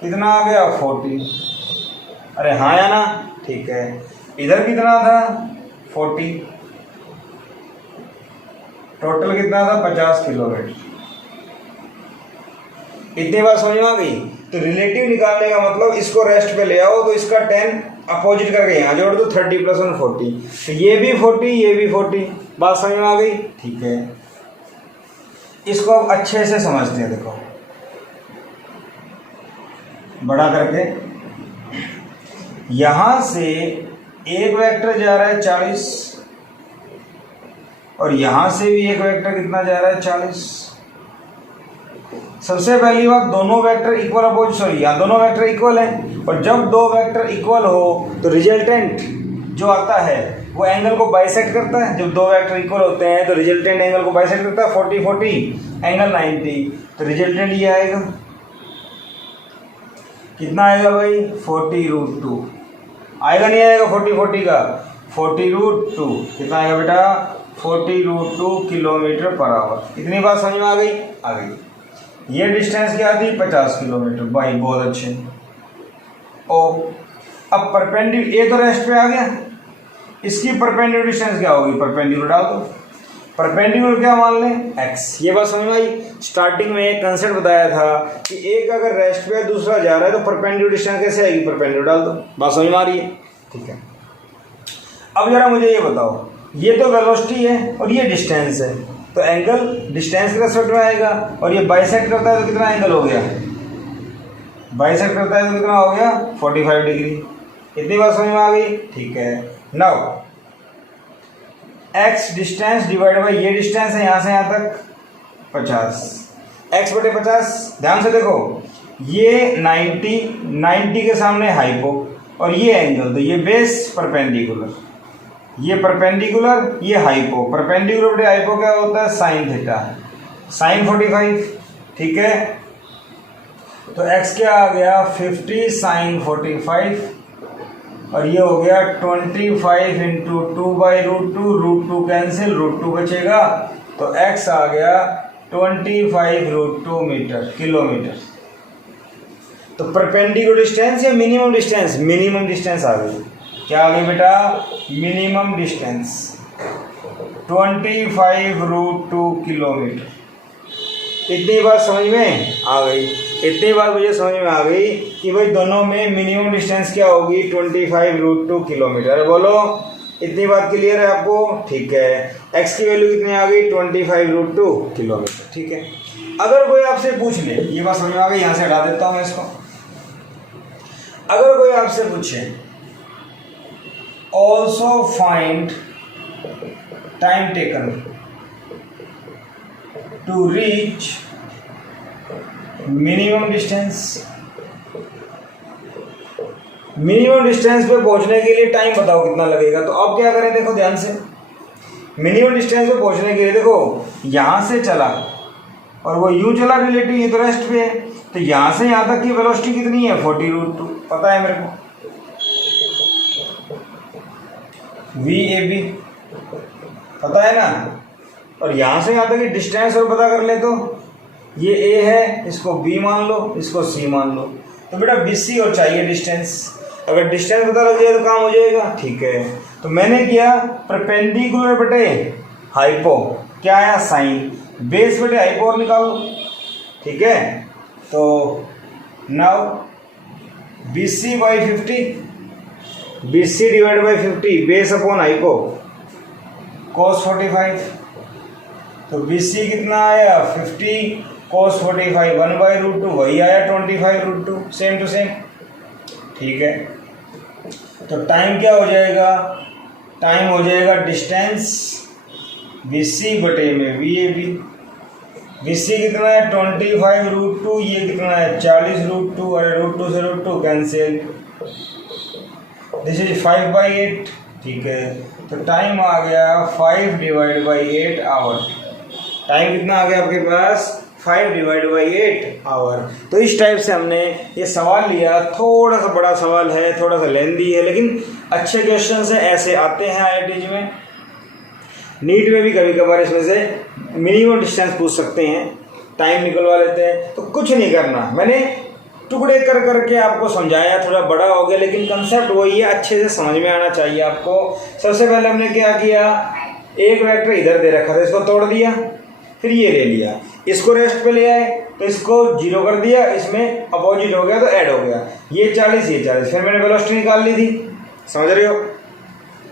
कितना आ गया 40। अरे हाँ या ना, ठीक है। इधर कितना था 40, टोटल कितना था 50 किलोमीटर। इतनी बात समझ में आ गई। तो रिलेटिव निकालने का मतलब इसको रेस्ट पे ले आओ तो इसका 10 अपोजिट करके यहाँ जोड़ दो, 30 + 1 40, तो ये भी 40 ये भी 40। बात समझ में आ गई, ठीक है। इसको अब अच्छे से समझते हैं, देखो बड़ा करके, यहां से एक वेक्टर जा रहा है 40 और यहां से भी एक वेक्टर कितना जा रहा है 40। सबसे पहली बात, दोनों वेक्टर इक्वल अपोजिट, सॉरी यहाँ दोनों वेक्टर इक्वल हैं, और जब दो वेक्टर इक्वल हो तो रिजल्टेंट जो आता है वो एंगल को बाइसेक्ट करता है। जब दो वेक्टर इक्वल होते हैं तो रिजल्टेंट एंगल को बाइसेक्ट करता है, 40 40 एंगल 90, तो रिजल्टेंट ये आएगा, कितना आएगा भाई 40√2 आएगा, नहीं आएगा 40 40 का 40√2 कितना आएगा बेटा 40√2 किलोमीटर पर आवर। इतनी बात समझ में आ गई, आ गई। ये डिस्टेंस क्या थी 50 किलोमीटर, भाई बहुत अच्छे। ओ अब परपेंडिकुलर, ए तो रेस्ट पे आ गया, इसकी परपेंडिकुलर डिस्टेंस क्या होगी, परपेंडिकुलर डाल दो। परपेंडिकुलर क्या मान लें x। ये बात समझ में आई। स्टार्टिंग में एक कंसेप्ट बताया था कि एक अगर रेस्ट पे दूसरा जा रहा है तो परपेंडिकुलर डिस्टेंस कैसे आएगी, परपेंडिकुलर डाल दो। बात समझ में आ रही है, ठीक है। अब जरा मुझे ये बताओ, ये तो वेलोसिटी है और ये डिस्टेंस है, तो एंगल डिस्टेंस के रेस्पेक्ट में आएगा, और ये बाइसेक्ट करता है तो कितना एंगल हो गया, बाइसेक्ट करता है तो कितना हो गया 45 डिग्री। इतनी बात समझ में आ गई? ठीक है। Now x distance divide by ये डिस्टेंस है यहाँ से यहाँ तक 50, x बटे 50। ध्यान से देखो, ये 90 के सामने हाइपो, और ये एंगल, तो ये बेस परपेंडिकुलर, ये परपेंडिकुलर, ये हाइपो, परपेंडिकुलर बटे हाइपो क्या होता है साइन थीटा, साइन 45। ठीक है, तो x क्या आ गया 50 साइन 45, और ये हो गया 25 इंटू 2/√2, √2 कैंसिल, √2 बचेगा, तो x आ गया 25√2 मीटर, किलोमीटर। तो परपेंडिकुलर डिस्टेंस या मिनिमम डिस्टेंस, मिनिमम डिस्टेंस आ गई। क्या आ गई बेटा, मिनिमम डिस्टेंस 25√2 किलोमीटर। इतनी बात समझ में आ गई? इतनी बात मुझे समझ में आ गई कि भाई दोनों में मिनिमम डिस्टेंस क्या होगी 25√2 किलोमीटर। बोलो, इतनी बात क्लियर है आपको? ठीक है, x की वैल्यू कितनी आ गई 25√2 किलोमीटर। ठीक है, अगर कोई आपसे पूछ ले, ये बात समझ में आ गई, यहाँ से हटा देता हूँ मैं इसको। अगर कोई आपसे पूछे also find time taken to reach minimum distance, minimum distance पे पहुंचने के लिए टाइम बताओ कितना लगेगा। तो अब क्या करें, देखो ध्यान से, मिनिमम डिस्टेंस पे पहुंचने के लिए देखो यहां से चला और वो यूं चला रिलेटिव, ये तो रेस्ट पे है, तो यहां से यहां तक की वेलोसिटी कितनी है 40√2, पता है मेरे को, VAB पता है ना। और यहां से यहां तक की डिस्टेंस और पता कर ले, तो ये A है, इसको B मान लो, इसको C मान लो, तो बेटा BC और चाहिए डिस्टेंस। अगर डिस्टेंस पता लग जाए तो काम हो जाएगा। ठीक है, तो मैंने किया परपेंडिकुलर बटे हाइपो, क्या आया साइन, बेस बटे हाइपो और निकालो। ठीक है, तो now BC divide by 50 base upon hypo cos 45, तो BC कितना आया 50 cos 45 1/√2, वही आया 25√2, सेम टू सेम। ठीक है, तो टाइम क्या हो जाएगा, टाइम हो जाएगा डिस्टेंस BC बटे में VAB। BC कितना है 25√2, ये कितना है 40√2, अरे √2 से √2 कैंसिल, दिस इज 5/8। ठीक है, तो टाइम आ गया 5 डिवाइड बाई 8 आवर। टाइम कितना आ गया आपके पास 5 डिवाइड बाई 8 आवर। तो इस टाइप से हमने ये सवाल लिया, थोड़ा सा बड़ा सवाल है, थोड़ा सा लेंदी है, लेकिन अच्छे क्वेश्चन है, ऐसे आते हैं IITs में। नीट में भी कभी कभार इसमें से मिनिमम डिस्टेंस पूछ सकते हैं, टाइम निकलवा लेते हैं। तो कुछ नहीं करना, मैंने टुकड़े कर करके आपको समझाया, थोड़ा बड़ा हो गया, लेकिन कंसेप्ट वही है, अच्छे से समझ में आना चाहिए आपको। सबसे पहले हमने क्या किया, एक वेक्टर इधर दे रखा था, इसको तोड़ दिया, फिर ये ले लिया, इसको रेस्ट पे ले आए, तो इसको 0 कर दिया, इसमें अपोजिट हो गया तो ऐड हो गया, ये 40 ये 40, फिर मैंने वेलोसिटी निकाल ली थी, समझ रहे हो?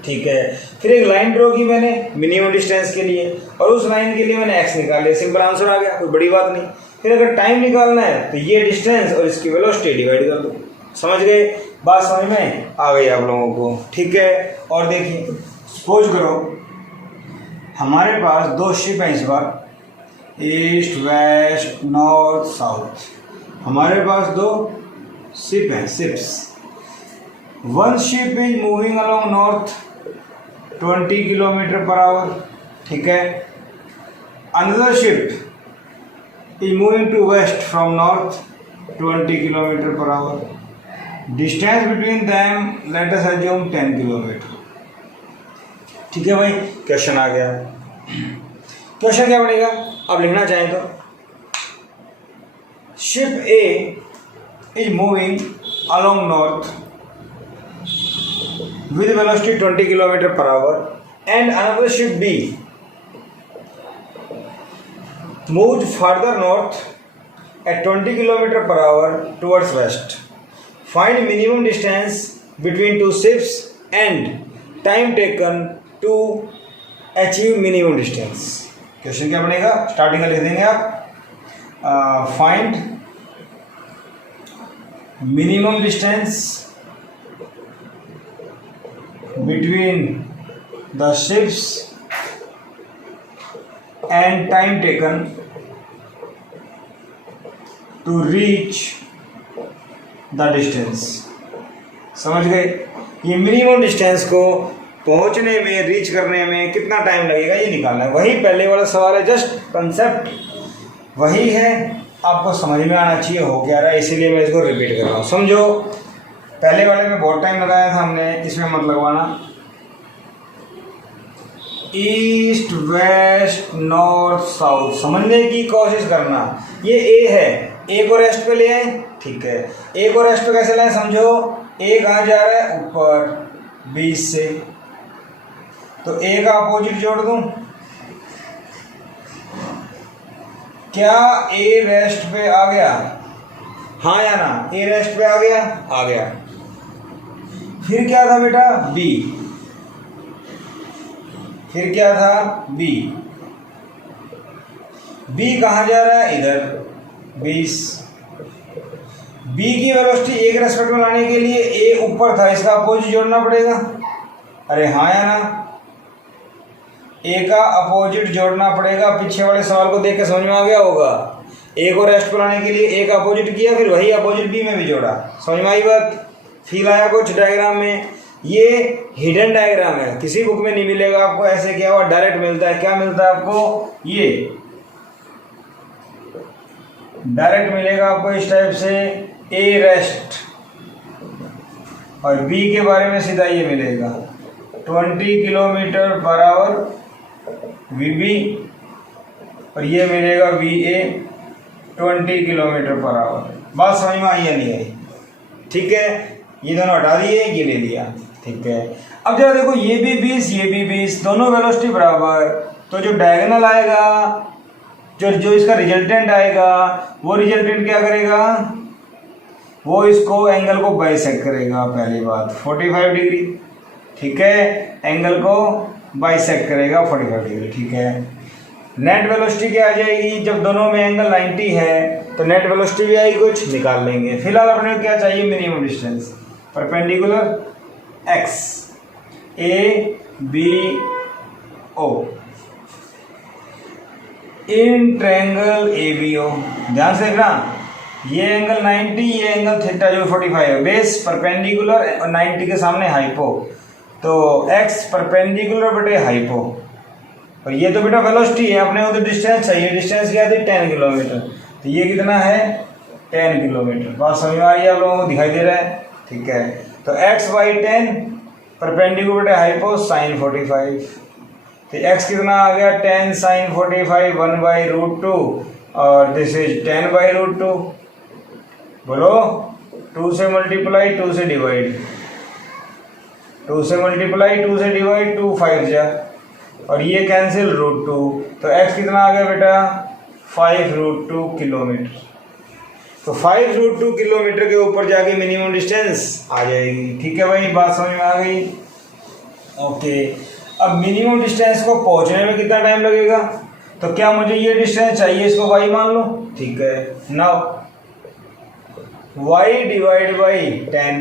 ठीक है, फिर एक लाइन ड्रॉ की मैंने मिनिमम डिस्टेंस के लिए, और उस लाइन के लिए मैंने x निकाल लिया, सिंपल आंसर आ गया, कोई बड़ी बात नहीं। फिर अगर टाइम निकालना है तो ये डिस्टेंस और इसकी वेलोसिटी डिवाइड कर दो। समझ गए? बात समझ में आ गई आप लोगों को? ठीक है, और देखिए, सपोज करो हमारे पास 2 शिप हैं, इस बार ईस्ट वेस्ट नॉर्थ साउथ, हमारे पास 2 शिप हैं, ships. One ship is moving along north 20 kilometre per our. ठीक है, another ship is moving to west from north 20 kilometer per hour. Distance between them let us assume 10 kilometer. ठीक है भाई, क्वेश्चन आ गया। क्वेश्चन क्या पड़ेगा, आप लिखना चाहें तो, ship A is moving along north with velocity 20 kilometer per hour and another ship B moved further north at 20 km per hour towards west. Find minimum distance between two ships and time taken to achieve minimum distance. Question क्या बनेगा, स्टार्टिंग का लिख देंगे आप, find minimum distance between the ships and time taken to reach the distance. समझ गए, ये मिनिमम डिस्टेंस को पहुंचने में, रीच करने में कितना टाइम लगेगा ये निकालना है। वही पहले वाला सवाल है, जस्ट कंसेप्ट वही है, आपको समझ में आना चाहिए हो क्या रहा है, इसीलिए मैं इसको रिपीट कर रहा हूँ। समझो, पहले वाले में बहुत टाइम लगाया था हमने, इसमें मत लगवाना। ईस्ट वेस्ट नॉर्थ साउथ समझने की कोशिश करना। ये ए है, ए को रेस्ट पे ले आए, ठीक है। ए को रेस्ट पे कैसे लाए, समझो, ए कहाँ जा रहा है, ऊपर 20 से, तो ए का अपोजिट जोड़ दूं। क्या ए रेस्ट पे आ गया, हाँ या ना, ए रेस्ट पे आ गया, आ गया। फिर क्या था बेटा, बी, फिर क्या था, बी, बी कहाँ जा रहा है, इधर 20। बी की वेलोसिटी ए के रेस्पेक्ट में लाने के लिए ए ऊपर था, इसका अपोजिट जोड़ना पड़ेगा, अरे हाँ या ना, ए का अपोजिट जोड़ना पड़ेगा। पीछे वाले सवाल को देख के समझ में आ गया होगा, ए को रेस्ट पर लाने के लिए ए का अपोजिट किया, फिर वही अपोजिट बी में भी जोड़ा। समझ में आई बात, फील आया कुछ डायग्राम में। ये हिडन डायग्राम है, किसी बुक में नहीं मिलेगा आपको, ऐसे क्या हुआ डायरेक्ट मिलता है। क्या मिलता है आपको, ये डायरेक्ट मिलेगा आपको इस टाइप से, ए रेस्ट, और बी के बारे में सीधा ये मिलेगा 20 किलोमीटर पर आवर वीबी, और ये मिलेगा V A 20 kilometre per our. बात समझ में आई या नहीं आई, ठीक है। ये दोनों हटा दिए, ये ले लिया, ठीक है। अब जरा देखो, ये भी 20, ये भी 20, दोनों वेलोसिटी बराबर, तो जो डायगोनल आएगा, जो इसका रिजल्टेंट आएगा, वो रिजल्टेंट क्या करेगा, वो इसको एंगल को बाइसेक्ट करेगा। पहली बात 45 डिग्री, ठीक है, एंगल को बाइसेक्ट करेगा 45 डिग्री, ठीक है। नेट वेलोसिटी क्या आ जाएगी, जब दोनों में एंगल 90 है तो नेट वेलोसिटी भी आएगी, कुछ निकाल लेंगे। फिलहाल अपने को क्या चाहिए, minimum distance, perpendicular X, A B O in triangle ABO. ध्यान से देखना, ये एंगल 90, ये एंगल थीटा जो 45 है, बेस परपेंडिकुलर और 90 के सामने हाइपो, तो x परपेंडिकुलर बटे हाइपो, और ये तो बेटा वेलोसिटी है, अपने को तो डिस्टेंस चाहिए। डिस्टेंस क्या थी, 10 किलोमीटर, तो ये कितना है, 10 किलोमीटर। बात समझ में आ रही है आप लोगों को, दिखाई दे रहा है, ठीक है। तो x बाई 10 परपेंडिकुलर बटे हाइपो साइन 45, तो x कितना आ गया, 10 साइन 45 1/√2, और दिस इज 10/√2। बोलो, 2 से मल्टीप्लाई, 2 से डिवाइड, 2 से मल्टीप्लाई, 2 से डिवाइड, 2 5 जा, और ये कैंसिल √2, तो x कितना आ गया बेटा, 5√2 किलोमीटर। तो 5√2 किलोमीटर के ऊपर जाके मिनिमम डिस्टेंस आ जाएगी, ठीक है भाई, बात समझ में आ गई, ओके। अब मिनिमम डिस्टेंस को पहुंचने में कितना टाइम लगेगा, तो क्या मुझे ये डिस्टेंस चाहिए, इसको y मान लो, ठीक है। Now y divide by 10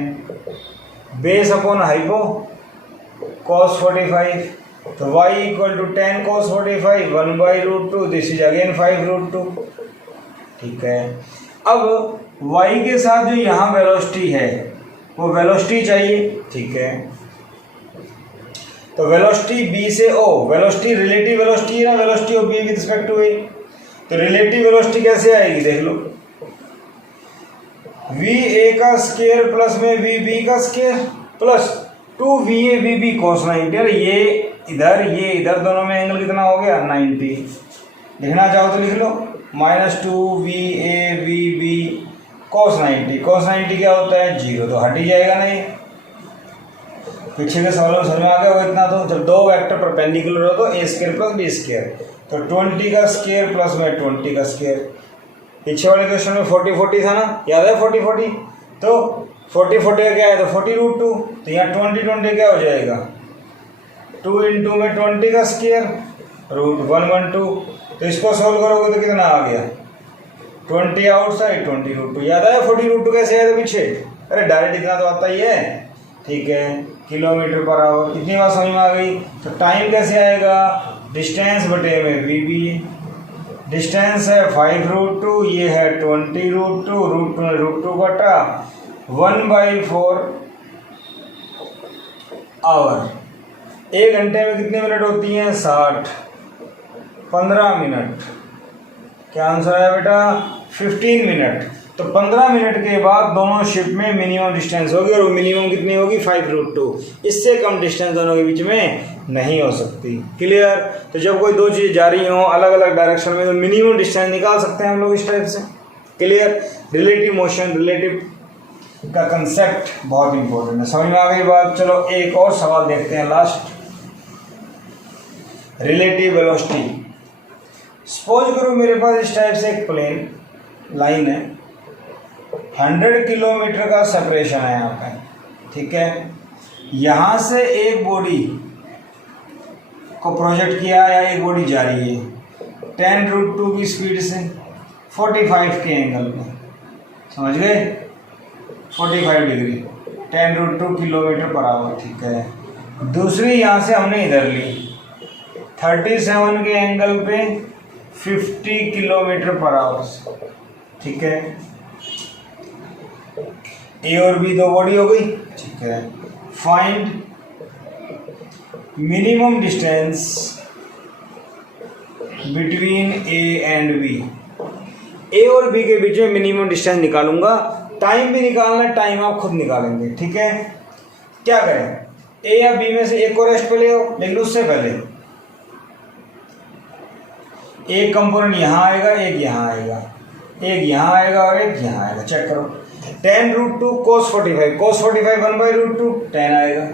base upon hypo cos 45, तो y equal to 10 cos 45 1/√2, this is again 5√2, ठीक है। अब y के साथ जो यहाँ वेलोसिटी है वो वेलोसिटी चाहिए, ठीक है। तो वेलोसिटी b से o, वेलोसिटी रिलेटिव वेलोसिटी है ना, velocity of b with respect to a, तो रिलेटिव वेलोसिटी कैसे आएगी देख लो, va का स्क्वायर प्लस में vb का square plus 2va vb cos 90, ये इधर दोनों में एंगल कितना हो गया, 90। लिखना चाहो तो लिख लो, -2va vb cos 90, cos 90 क्या होता है, 0, तो हट ही जाएगा नहीं। पीछे के सवालों में समझ में आ गया वो इतना, तो जब दो वेक्टर परपेंडिकुलर हो तो a square plus b square, तो 20 का स्क्वायर प्लस में 20 का स्क्वायर। पीछे वाले क्वेश्चन में 40 था ना, याद है 40, तो 40 का क्या है, तो 40√2, तो यहाँ 20 क्या हो जाएगा, 2 इंटू में 20 का स्क्वायर √112। तो इसको सोल्व करोगे तो कितना आ गया 20 आउटसाइड 20 √2। याद आया 40 √2 कैसे आया था पीछे? अरे डायरेक्ट इतना तो आता ही है। ठीक है, किलोमीटर पर आवर। कितनी बात समझ में आ गई? तो टाइम कैसे आएगा? डिस्टेंस बटे में वीबी। डिस्टेंस है 5 √2, ये है 20 √2, √2 बटा 1/4 आवर। 1 घंटे में कितने मिनट होती हैं? 60। 15 मिनट। क्या आंसर आया बेटा? 15 मिनट। तो 15 मिनट के बाद दोनों शिप में मिनिमम डिस्टेंस होगी, और मिनिमम कितनी होगी? 5 √2। इससे कम डिस्टेंस दोनों के बीच में नहीं हो सकती। क्लियर? तो जब कोई दो चीज़ जा रही हो अलग अलग डायरेक्शन में, तो मिनिमम डिस्टेंस निकाल सकते हैं हम लोग इस टाइप से। क्लियर? रिलेटिव मोशन, रिलेटिव का कंसेप्ट बहुत इंपॉर्टेंट है। समझ में आ गई बात? चलो एक और सवाल देखते हैं, लास्ट। Relative velocity. सपोज करो मेरे पास इस टाइप से एक प्लेन लाइन है, 100 किलोमीटर का सेपरेशन है यहाँ पे। ठीक है, यहाँ से एक बॉडी को प्रोजेक्ट किया या एक बॉडी जा रही है 10 √2 की स्पीड से 45 के एंगल पे। समझ गए? 45 डिग्री, 10 √2 किलोमीटर पर आवर। ठीक है, दूसरी यहाँ से हमने इधर ली 37 के एंगल पे 50 किलोमीटर पर आवर। ठीक है, ए और बी दो बॉडी हो गई। ठीक है, find minimum distance between A and B. A और बी के बीच में मिनिमम डिस्टेंस निकालूंगा। टाइम भी निकालना है, टाइम आप खुद निकालेंगे। ठीक है, क्या करें? ए या बी में से एक को रेस्ट पे ले आओ, लेकिन उससे पहले एक कंपोनेंट यहाँ आएगा, एक यहाँ आएगा, एक यहाँ आएगा और एक यहाँ आएगा। चेक करो, 10 √2 cos 45, cos 45 1/√2 10 आएगा।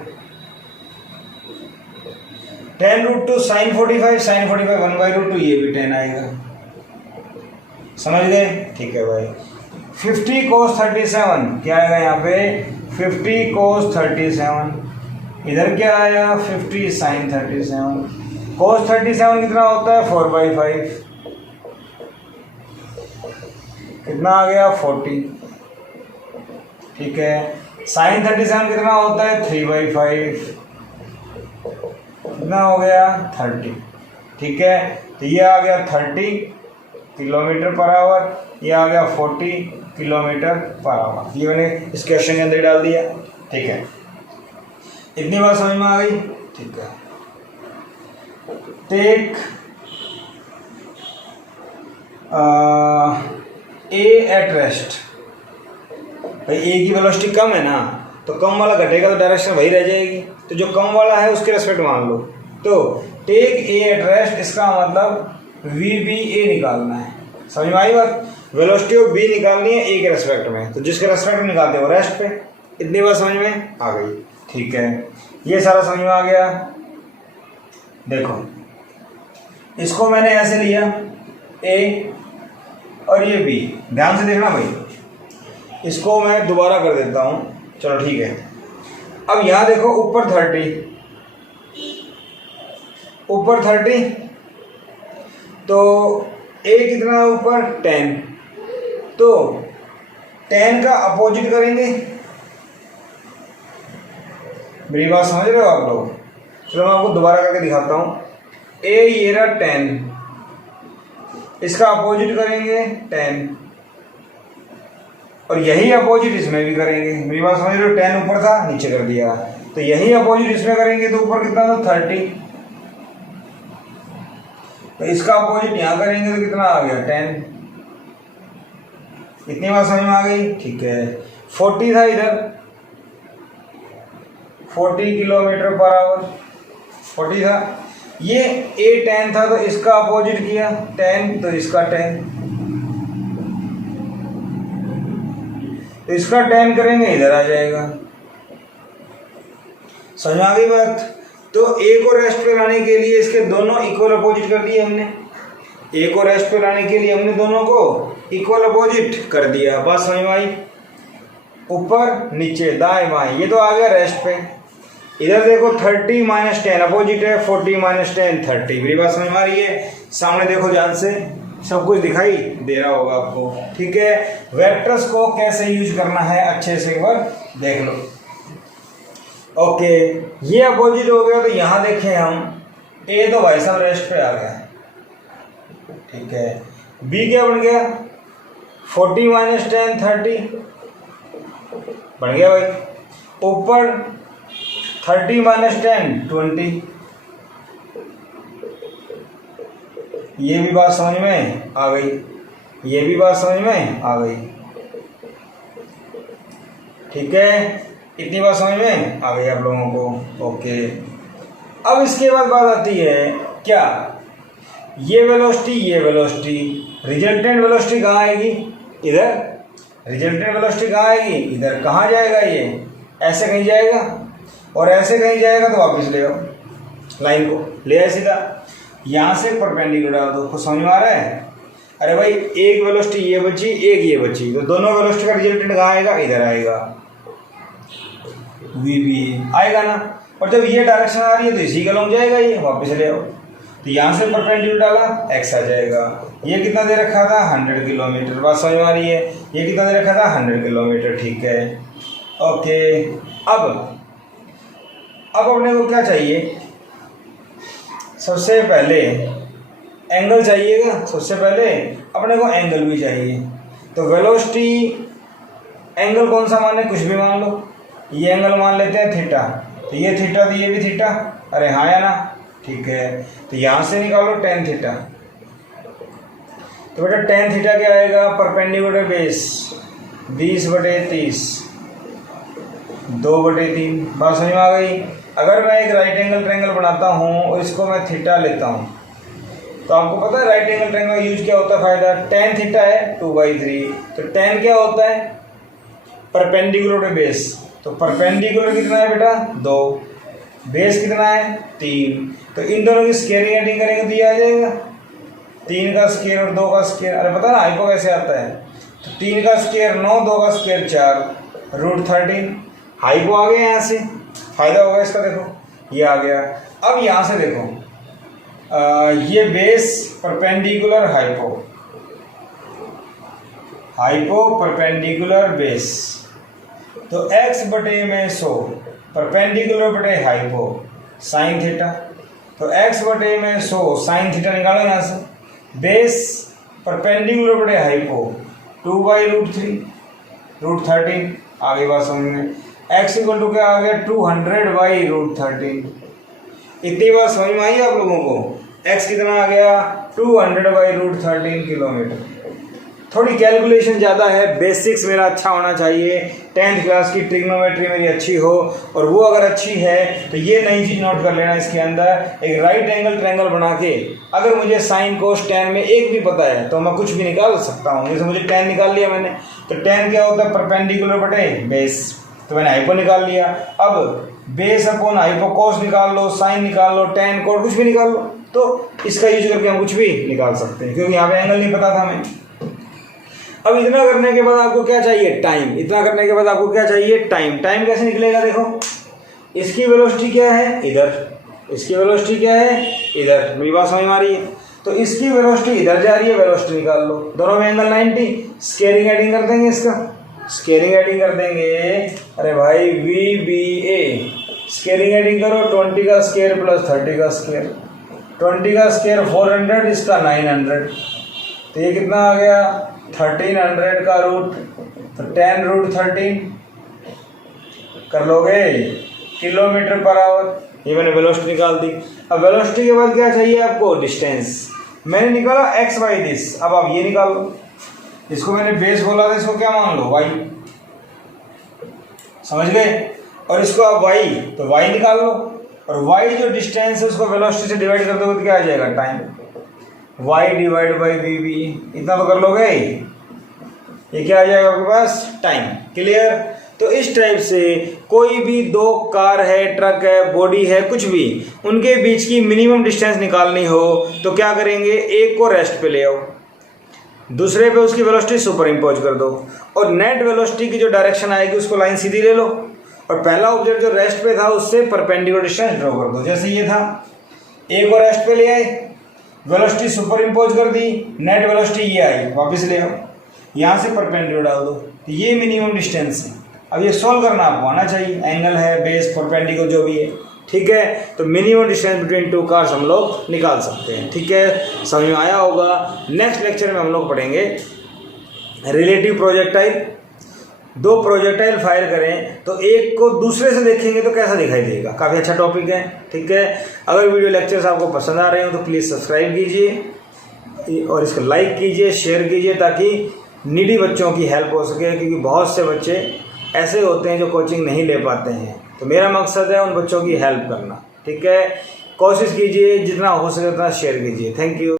10 √2 sin 45, sin 45 1/√2 ये भी 10 आएगा। समझ गए? ठीक है भाई। 50 cos 37 क्या आएगा यहाँ पे? 50 cos 37। इधर क्या आया? 50 sin 37। cos 37 कितना होता है? 4/5। कितना आ गया? 40। ठीक है, sin 37 कितना होता है? 3/5। कितना हो गया? 30। ठीक है, तो ये आ गया 30 किलोमीटर पर आवर, ये आ गया 40 किलोमीटर पर आवर। ये मैंने इस क्वेश्चन के अंदर डाल दिया। ठीक है, इतनी बात समझ में आ गई? ठीक है, टेक ए एट रेस्ट। भाई ए की वेलोसिटी कम है ना, तो कम वाला घटेगा तो डायरेक्शन वही रह जाएगी। तो जो कम वाला है उसके रेस्पेक्ट मान लो। तो टेक ए एट रेस्ट, इसका मतलब वी बी ए निकालना है। समझ में आई बात? वेलोसिटी ऑफ बी निकालनी है ए के रेस्पेक्ट में, तो जिसके रेस्पेक्ट में निकालते हो रेस्ट पे। इतनी बात समझ में आ गई? ठीक है, ये सारा समझ में आ गया। देखो, इसको मैंने ऐसे लिया ए और ये बी, ध्यान से देखना भाई। इसको मैं दोबारा कर देता हूँ। चलो ठीक है, अब यहाँ देखो, ऊपर 30, ऊपर 30, तो ए कितना ऊपर? 10। तो 10 का अपोजिट करेंगे। मेरी बात समझ रहे हो आप लोग? चलो मैं आपको दोबारा करके दिखाता हूँ। ए ये रहा 10, इसका अपोजिट करेंगे 10, और यही अपोजिट इसमें भी करेंगे। मेरी बात समझ रहे हो? 10 ऊपर था, नीचे कर दिया, तो यही अपोजिट इसमें करेंगे, तो ऊपर कितना था? 30। तो इसका अपोजिट यहाँ करेंगे तो कितना आ गया? 10। इतनी बात समझ में आ गई? ठीक है, 40 था इधर, 40 किलोमीटर पर आवर 40 था। ये ए 10 था, तो इसका अपोजिट किया 10, तो इसका 10, तो इसका 10 करेंगे, इधर आ जाएगा। समझ में आ गई बात? तो ए को रेस्ट पे लाने के लिए इसके दोनों इक्वल अपोजिट कर दिए हमने। ए को रेस्ट पे लाने के लिए हमने दोनों को इक्वल अपोजिट कर दिया। बात समझ में आई? ऊपर नीचे दाएं बाएं, ये तो आ गया रेस्ट पे। इधर देखो 30 माइनस 10 अपोजिट है, 40 माइनस 10 30। मेरी बात समझ में आ रही है? सामने देखो ध्यान से, सब कुछ दिखाई दे रहा होगा आपको, ठीक है। वेक्टर्स को कैसे यूज करना है अच्छे से एक बार देख लो। ओके, ये अपोजिट हो गया, तो यहां देखें हम ए तो भाई साहब रेस्ट पे आ गया, ठीक है। बी क्या बन गया? 40 माइनस 10 30 बन गया भाई। ऊपर 30 माइनस 10 20। ये भी बात समझ में आ गई, ये भी बात समझ में आ गई, ठीक है। इतनी बात समझ में आ गई आप लोगों को, ओके। अब इसके बाद बात आती है क्या, ये वेलोसिटी, ये वेलोसिटी, रिजल्टेंट वेलोसिटी कहाँ आएगी? इधर। रिजल्टेंट वेलोसिटी कहाँ आएगी? इधर। कहाँ जाएगा ये? ऐसे कहीं जाएगा, और ऐसे कहीं जाएगा, तो वापस ले आओ लाइन को, ले आए सीधा, यहाँ से परपेंडिकुलर डाल दो। कुछ समझ में आ रहा है? अरे भाई एक वेलोसिटी ये बची, एक ये बची, तो दोनों वेलोसिटी का रिजल्टेंट कहाँ आएगा? इधर आएगा, वी बी आएगा ना। और जब ये डायरेक्शन आ रही है तो इसी का लॉन्ग जाएगा, ये वापस ले आओ, तो यहाँ से परपेंडिकुलर डाला, एक्स आ जाएगा। ये कितना दे रखा था? 100 किलोमीटर। बात समझ में आ रही है? ये कितना दे रखा था? 100 किलोमीटर, ठीक है, ओके। अब अपने को क्या चाहिए? सबसे पहले एंगल चाहिएगा, सबसे पहले अपने को एंगल भी चाहिए। तो वेलोसिटी एंगल कौन सा माने? कुछ भी मान लो, ये एंगल मान लेते हैं थीटा, तो ये थीटा, तो ये भी थीटा, अरे हाँ या ना, ठीक है। तो यहाँ से निकालो tan थीटा, तो बेटा tan थीटा क्या आएगा? Perpendicular base 20/30 2/3। बात समझ में आ गई? अगर मैं एक राइट एंगल ट्रायंगल बनाता हूँ और इसको मैं थीटा लेता हूँ, तो आपको पता है राइट एंगल ट्रायंगल का यूज क्या होता है? फायदा tan थीटा है 2/3, तो tan क्या होता है? परपेंडिकुलर बेस, तो परपेंडिकुलर कितना है बेटा? 2, बेस कितना है? 3, तो इन दोनों की स्क्वायरिंग एडिंग करेंगे तो ये आ जाएगा 3 का स्क्वायर और 2 का स्क्वायर। अरे पता ना हाइपो कैसे आता है? तो 3 का स्क्वायर 9, 2 का स्क्वायर 4 √13। हाइपो आ गया, यहाँ से फायदा होगा इसका, देखो ये आ गया। अब यहाँ से देखो ये base perpendicular hypo, hypo perpendicular base, तो x बटे में 100 परपेंडिकुलर बटे हाइपो साइन थीटा, तो x बटे में 100 साइन थीटा निकालो यहाँ से। बेस परपेंडिकुलर बटे हाइपो 2/√3 √13। आगे बात समझ में, x इक्वल टू क्या आ गया? 200/√13। इतनी बात समझ में आई आप लोगों को? x कितना आ गया? 200/√13 किलोमीटर। थोड़ी कैलकुलेशन ज़्यादा है, बेसिक्स मेरा अच्छा होना चाहिए, 10th क्लास की ट्रिग्नोमेट्री मेरी अच्छी हो, और वो अगर अच्छी है तो ये नई चीज़ नोट कर लेना। इसके अंदर एक राइट एंगल ट्रायंगल बना के अगर मुझे साइन कोस tan में एक भी पता है तो मैं कुछ भी निकाल सकता हूँ। जैसे मुझे tan निकाल लिया मैंने, तो tan क्या होता है? परपेंडिकुलर बटे बेस, तो मैंने हाइपो निकाल लिया। अब बेस अपॉन हाइपो कोस निकाल लो, साइन निकाल लो, tan कोट कुछ भी निकाल लो, तो इसका यूज करके हम कुछ भी निकाल सकते हैं, क्योंकि यहाँ पे एंगल नहीं पता था हमें। अब इतना करने के बाद आपको क्या चाहिए? टाइम। इतना करने के बाद आपको क्या चाहिए? टाइम। टाइम कैसे निकलेगा? देखो, इसकी वेलोसिटी क्या है? इधर। इसकी वेलोसिटी क्या है? इधर। मेरी बात समझ में आ रही है? तो इसकी वेलोसिटी इधर जा रही है, वेलोसिटी निकाल लो। दोनों में एंगल 90, स्केलिंग एडिंग कर देंगे, इसका स्केलिंग एडिंग कर देंगे। अरे भाई VBA स्केलिंग एडिंग करो, 20 का स्क्वायर प्लस 30 का स्क्वायर, 20 का स्क्वायर 400, इसका 900, तो ये कितना आ गया? 1300 का रूट, तो 10√13 कर लोगे किलोमीटर पर आवर। ये मैंने वेलोसिटी निकाल दी। अब वेलोसिटी के बाद क्या चाहिए आपको? डिस्टेंस। मैंने निकाला x y दिस, अब आप ये निकाल लो। इसको मैंने बेस बोला था, इसको क्या मान लो? y, समझ गए? और इसको आप y, तो y निकाल लो, और y जो डिस्टेंस है उसको वेलोसिटी से डिवाइड कर दोगे तो क्या आ जाएगा? Time. y divide by VB, इतना तो कर लोगे, ये क्या आ जाएगा आपके पास? टाइम। क्लियर? तो इस टाइप से कोई भी दो कार है, ट्रक है, बॉडी है, कुछ भी, उनके बीच की मिनिमम डिस्टेंस निकालनी हो तो क्या करेंगे? एक को रेस्ट पे ले आओ, दूसरे पे उसकी वेलोसिटी सुपर इम्पोज कर दो, और नेट वेलोसिटी की जो डायरेक्शन आएगी उसको लाइन सीधी ले लो, और पहला ऑब्जेक्ट जो रेस्ट पे था उससे परपेंडिकुलर डिस्टेंस ड्रॉ कर दो। जैसे ये था, ए को रेस्ट पे ले आए, वेलोसिटी सुपर इम्पोज कर दी, नेट वेलोसिटी ये आई, वापस ले आओ, यहाँ से परपेंडिकुलर डाल दो, तो ये मिनिमम डिस्टेंस है। अब ये सॉल्व करना आपको आना चाहिए, एंगल है, बेस, परपेंडिकुलर जो भी है, ठीक है। तो minimum distance between to cars हम लोग निकाल सकते हैं, ठीक है। समझ में आया होगा। नेक्स्ट लेक्चर में हम लोग पढ़ेंगे रिलेटिव प्रोजेक्टाइल। दो प्रोजेक्टाइल फायर करें तो एक को दूसरे से देखेंगे तो कैसा दिखाई देगा, काफ़ी अच्छा टॉपिक है, ठीक है। अगर वीडियो लेक्चर्स आपको पसंद आ रहे हो तो प्लीज़ सब्सक्राइब कीजिए और इसको लाइक कीजिए, शेयर कीजिए, ताकि नीडी बच्चों की हेल्प हो सके, क्योंकि बहुत से बच्चे ऐसे होते हैं जो कोचिंग नहीं ले पाते हैं। तो मेरा मकसद है उन बच्चों की हेल्प करना, ठीक है। कोशिश कीजिए जितना हो सके उतना शेयर कीजिए। Thank you.